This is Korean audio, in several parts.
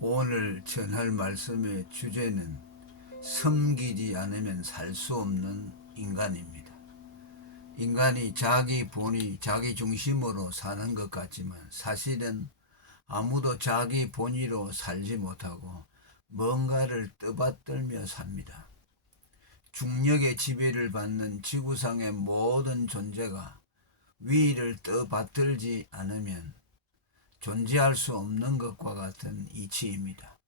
오늘 전할 말씀의 주제는 섬기지 않으면 살 수 없는 인간입니다. 인간이 자기 본의, 자기 중심으로 사는 것 같지만 사실은 아무도 자기 본의로 살지 못하고 뭔가를 떠받들며 삽니다. 중력의 지배를 받는 지구상의 모든 존재가 위를 떠받들지 않으면 존재할 수 없는 것과 같은 이치입니다.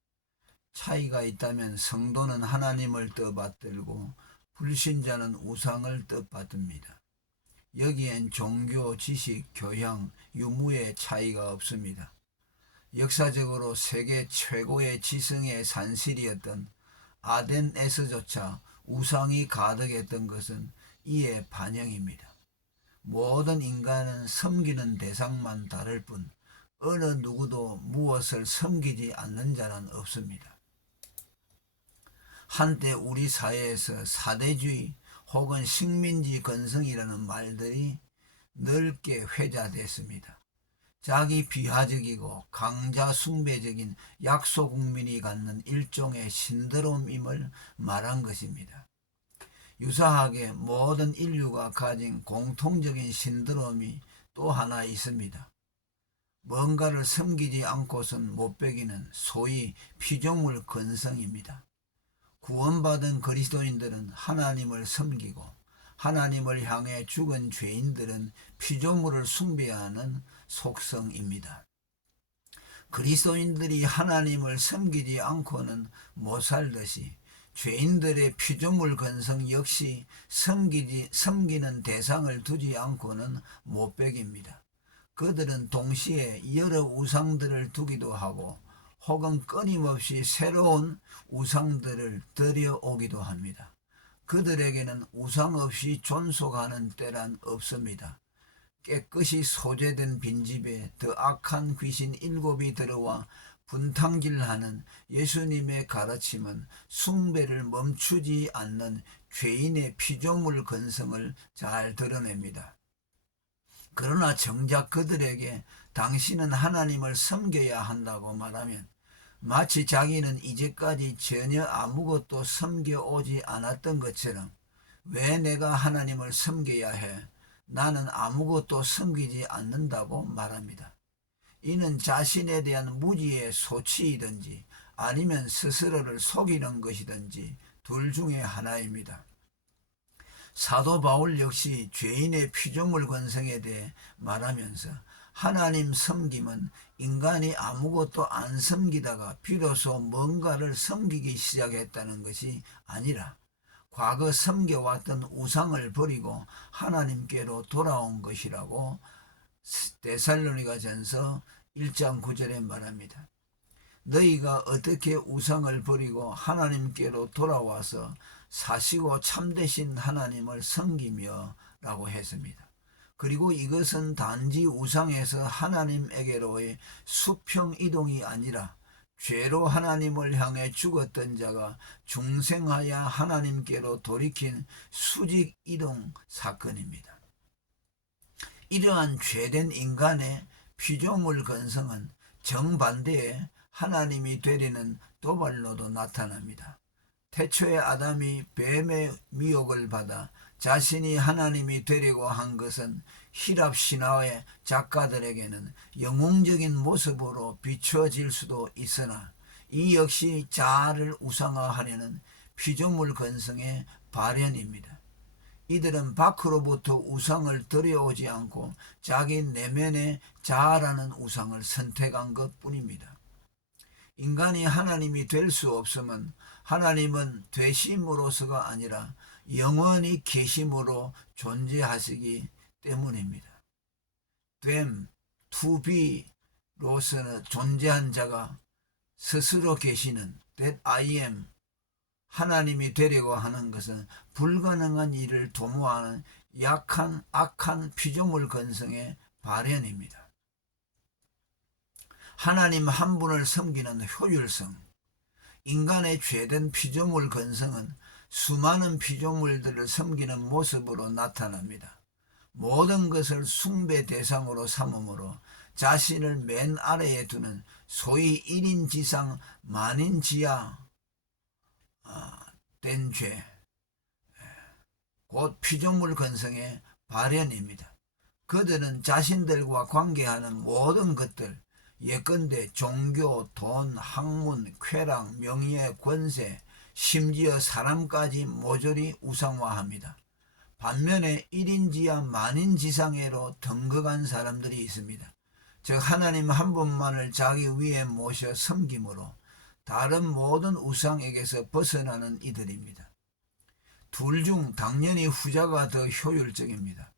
차이가 있다면 성도는 하나님을 떠받들고 불신자는 우상을 떠받듭니다. 여기엔 종교, 지식, 교양, 유무의 차이가 없습니다. 역사적으로 세계 최고의 지성의 산실이었던 아덴에서조차 우상이 가득했던 것은 이의 반영입니다. 모든 인간은 섬기는 대상만 다를 뿐 어느 누구도 무엇을 섬기지 않는 자는 없습니다. 한때 우리 사회에서 사대주의 혹은 식민지 건성이라는 말들이 넓게 회자됐습니다. 자기 비하적이고 강자 숭배적인 약소국민이 갖는 일종의 신드롬임을 말한 것입니다. 유사하게 모든 인류가 가진 공통적인 신드롬이 또 하나 있습니다. 뭔가를 섬기지 않고선 못 배기는 소위 피조물 근성입니다. 구원받은 그리스도인들은 하나님을 섬기고 하나님을 향해 죽은 죄인들은 피조물을 숭배하는 속성입니다. 그리스도인들이 하나님을 섬기지 않고는 못 살듯이 죄인들의 피조물 근성 역시 섬기는 대상을 두지 않고는 못 배깁니다. 그들은 동시에 여러 우상들을 두기도 하고 혹은 끊임없이 새로운 우상들을 들여오기도 합니다. 그들에게는 우상 없이 존속하는 때란 없습니다. 깨끗이 소재된 빈집에 더 악한 귀신 7이 들어와 분탕질하는 예수님의 가르침은 숭배를 멈추지 않는 죄인의 피조물 근성을 잘 드러냅니다. 그러나 정작 그들에게 당신은 하나님을 섬겨야 한다고 말하면 마치 자기는 이제까지 전혀 아무것도 섬겨오지 않았던 것처럼 왜 내가 하나님을 섬겨야 해? 나는 아무것도 섬기지 않는다고 말합니다. 이는 자신에 대한 무지의 소치이든지 아니면 스스로를 속이는 것이든지 둘 중에 하나입니다. 사도 바울 역시 죄인의 피조물 근성에 대해 말하면서 하나님 섬김은 인간이 아무것도 안 섬기다가 비로소 뭔가를 섬기기 시작했다는 것이 아니라 과거 섬겨왔던 우상을 버리고 하나님께로 돌아온 것이라고 데살로니가전서 1장 9절에 말합니다. 너희가 어떻게 우상을 버리고 하나님께로 돌아와서 사시고 참되신 하나님을 섬기며 라고 했습니다. 그리고 이것은 단지 우상에서 하나님에게로의 수평 이동이 아니라 죄로 하나님을 향해 죽었던 자가 중생하여 하나님께로 돌이킨 수직 이동 사건입니다. 이러한 죄된 인간의 피조물 근성은 정반대에 하나님이 되리는 도발로도 나타납니다. 태초에 아담이 뱀의 미혹을 받아 자신이 하나님이 되려고 한 것은 히랍 신화의 작가들에게는 영웅적인 모습으로 비춰질 수도 있으나 이 역시 자아를 우상화하려는 피조물 근성의 발현입니다. 이들은 밖으로부터 우상을 들여오지 않고 자기 내면의 자아라는 우상을 선택한 것뿐입니다. 인간이 하나님이 될 수 없으면 하나님은 되심으로서가 아니라 영원히 계심으로 존재하시기 때문입니다. 됨, to be로서는 존재한 자가 스스로 계시는 that I am 하나님이 되려고 하는 것은 불가능한 일을 도모하는 약한 악한 피조물 근성의 발현입니다. 하나님 한 분을 섬기는 효율성, 인간의 죄된 피조물 근성은 수많은 피조물들을 섬기는 모습으로 나타납니다. 모든 것을 숭배 대상으로 삼음으로 자신을 맨 아래에 두는 소위 1인 지상 만인 지하 된 죄, 곧 피조물 근성의 발현입니다. 그들은 자신들과 관계하는 모든 것들, 예컨대 종교, 돈, 학문, 쾌락, 명예, 권세, 심지어 사람까지 모조리 우상화합니다. 반면에 1인지하 만인지상회로 등극한 사람들이 있습니다. 즉 하나님 한 분만을 자기 위에 모셔 섬김으로 다른 모든 우상에게서 벗어나는 이들입니다. 둘 중 당연히 후자가 더 효율적입니다.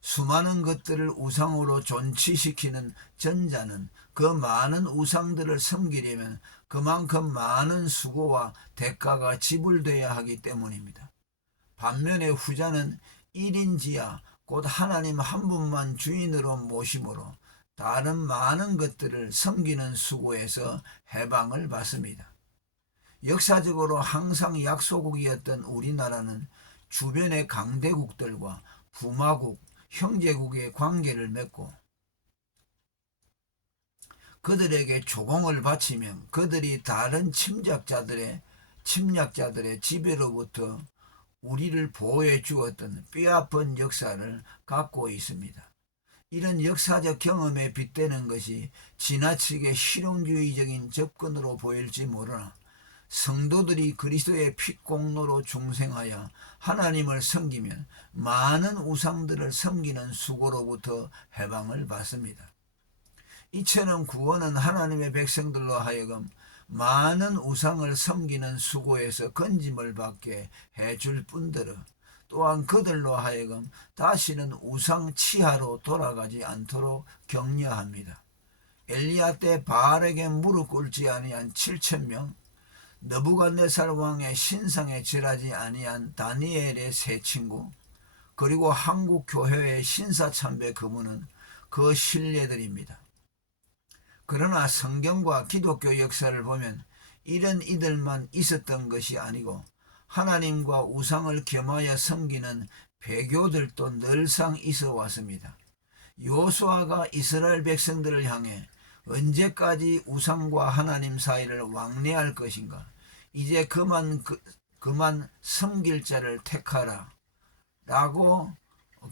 수많은 것들을 우상으로 존치시키는 전자는 그 많은 우상들을 섬기려면 그만큼 많은 수고와 대가가 지불돼야 하기 때문입니다. 반면에 후자는 1인지하 곧 하나님 한 분만 주인으로 모심으로 다른 많은 것들을 섬기는 수고에서 해방을 받습니다. 역사적으로 항상 약소국이었던 우리나라는 주변의 강대국들과 부마국, 형제국의 관계를 맺고 그들에게 조공을 바치면 그들이 다른 침략자들의 지배로부터 우리를 보호해 주었던 뼈아픈 역사를 갖고 있습니다. 이런 역사적 경험에 빗대는 것이 지나치게 실용주의적인 접근으로 보일지 모르나 성도들이 그리스도의 피공로로 중생하여 하나님을 섬기면 많은 우상들을 섬기는 수고로부터 해방을 받습니다. 이처럼 구원은 하나님의 백성들로 하여금 많은 우상을 섬기는 수고에서 건짐을 받게 해줄 뿐더러 또한 그들로 하여금 다시는 우상 치하로 돌아가지 않도록 격려합니다. 엘리야 때 바알에게 무릎 꿇지 아니한 7,000명, 느부갓네살 왕의 신상에 절하지 아니한 다니엘의 세 친구, 그리고 한국 교회의 신사참배 그분은 그 신뢰들입니다. 그러나 성경과 기독교 역사를 보면 이런 이들만 있었던 것이 아니고 하나님과 우상을 겸하여 섬기는 배교들도 늘상 있어 왔습니다. 여호수아가 이스라엘 백성들을 향해 언제까지 우상과 하나님 사이를 왕래할 것인가? 이제 그만 섬길 자를 택하라 라고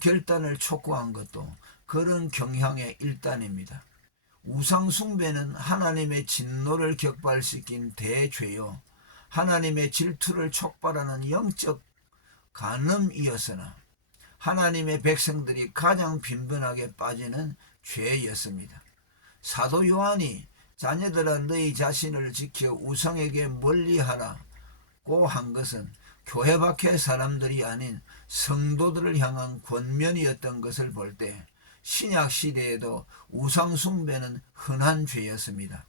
결단을 촉구한 것도 그런 경향의 일단입니다. 우상 숭배는 하나님의 진노를 격발시킨 대죄요 하나님의 질투를 촉발하는 영적 간음이었으나 하나님의 백성들이 가장 빈번하게 빠지는 죄였습니다. 사도 요한이 자녀들아 너희 자신을 지켜 우상에게 멀리하라고 한 것은 교회 밖의 사람들이 아닌 성도들을 향한 권면이었던 것을 볼 때 신약 시대에도 우상 숭배는 흔한 죄였습니다.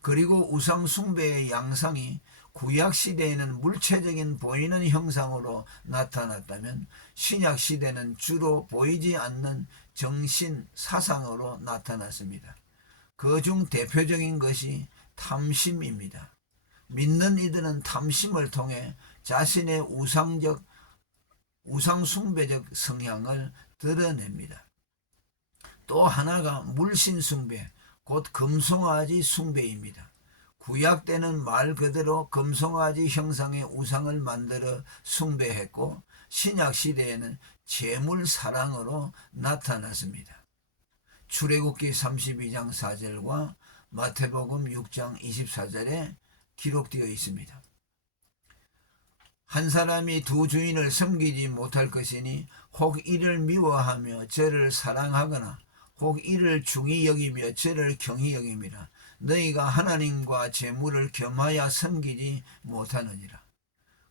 그리고 우상 숭배의 양상이 구약 시대에는 물체적인 보이는 형상으로 나타났다면 신약 시대는 주로 보이지 않는 정신 사상으로 나타났습니다. 그중 대표적인 것이 탐심입니다. 믿는 이들은 탐심을 통해 자신의 우상 숭배적 성향을 드러냅니다. 또 하나가 물신 숭배, 곧 금송아지 숭배입니다. 구약 때는 말 그대로 금송아지 형상의 우상을 만들어 숭배했고 신약 시대에는 재물 사랑으로 나타났습니다. 출애굽기 32장 4절과 마태복음 6장 24절에 기록되어 있습니다. 한 사람이 두 주인을 섬기지 못할 것이니 혹 이를 미워하며 저를 사랑하거나 혹 이를 중히 여기며 저를 경히 여김이라. 너희가 하나님과 재물을 겸하여 섬기지 못하느니라.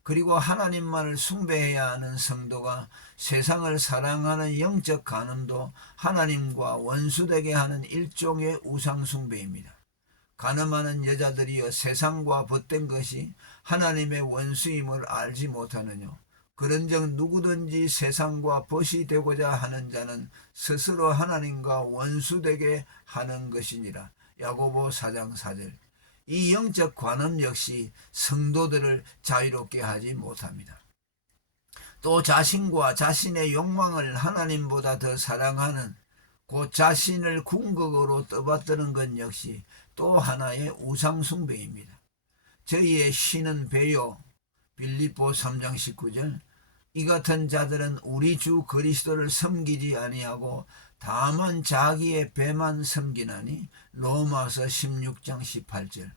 그리고 하나님만을 숭배해야 하는 성도가 세상을 사랑하는 영적 간음도 하나님과 원수되게 하는 일종의 우상 숭배입니다. 간음하는 여자들이여 세상과 벗된 것이 하나님의 원수임을 알지 못하느뇨. 그런즉 누구든지 세상과 벗이 되고자 하는 자는 스스로 하나님과 원수되게 하는 것이니라. 야고보 4장 4절. 이 영적 관음 역시 성도들을 자유롭게 하지 못합니다. 또 자신과 자신의 욕망을 하나님보다 더 사랑하는 곧 자신을 궁극으로 떠받드는 것 역시 또 하나의 우상 숭배입니다. 저희의 신은 배요. 빌립보 3장 19절. 이 같은 자들은 우리 주 그리스도를 섬기지 아니하고 다만 자기의 배만 섬기나니. 로마서 16장 18절.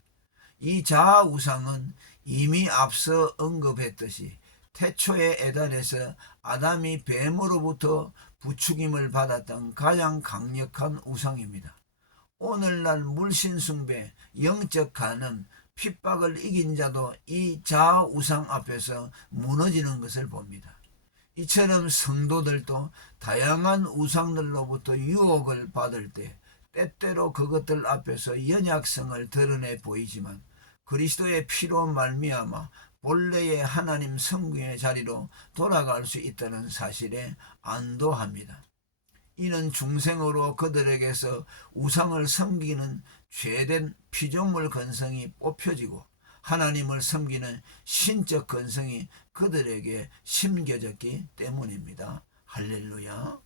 이 자아 우상은 이미 앞서 언급했듯이 태초의 에덴에서 아담이 뱀으로부터 부추김을 받았던 가장 강력한 우상입니다. 오늘날 물신숭배, 영적 간음, 핍박을 이긴 자도 이 자아 우상 앞에서 무너지는 것을 봅니다. 이처럼 성도들도 다양한 우상들로부터 유혹을 받을 때 때때로 그것들 앞에서 연약성을 드러내 보이지만 그리스도의 피로 말미암아 본래의 하나님 성경의 자리로 돌아갈 수 있다는 사실에 안도합니다. 이는 중생으로 그들에게서 우상을 섬기는 죄된 피조물 근성이 뽑혀지고 하나님을 섬기는 신적 근성이 그들에게 심겨졌기 때문입니다. 할렐루야.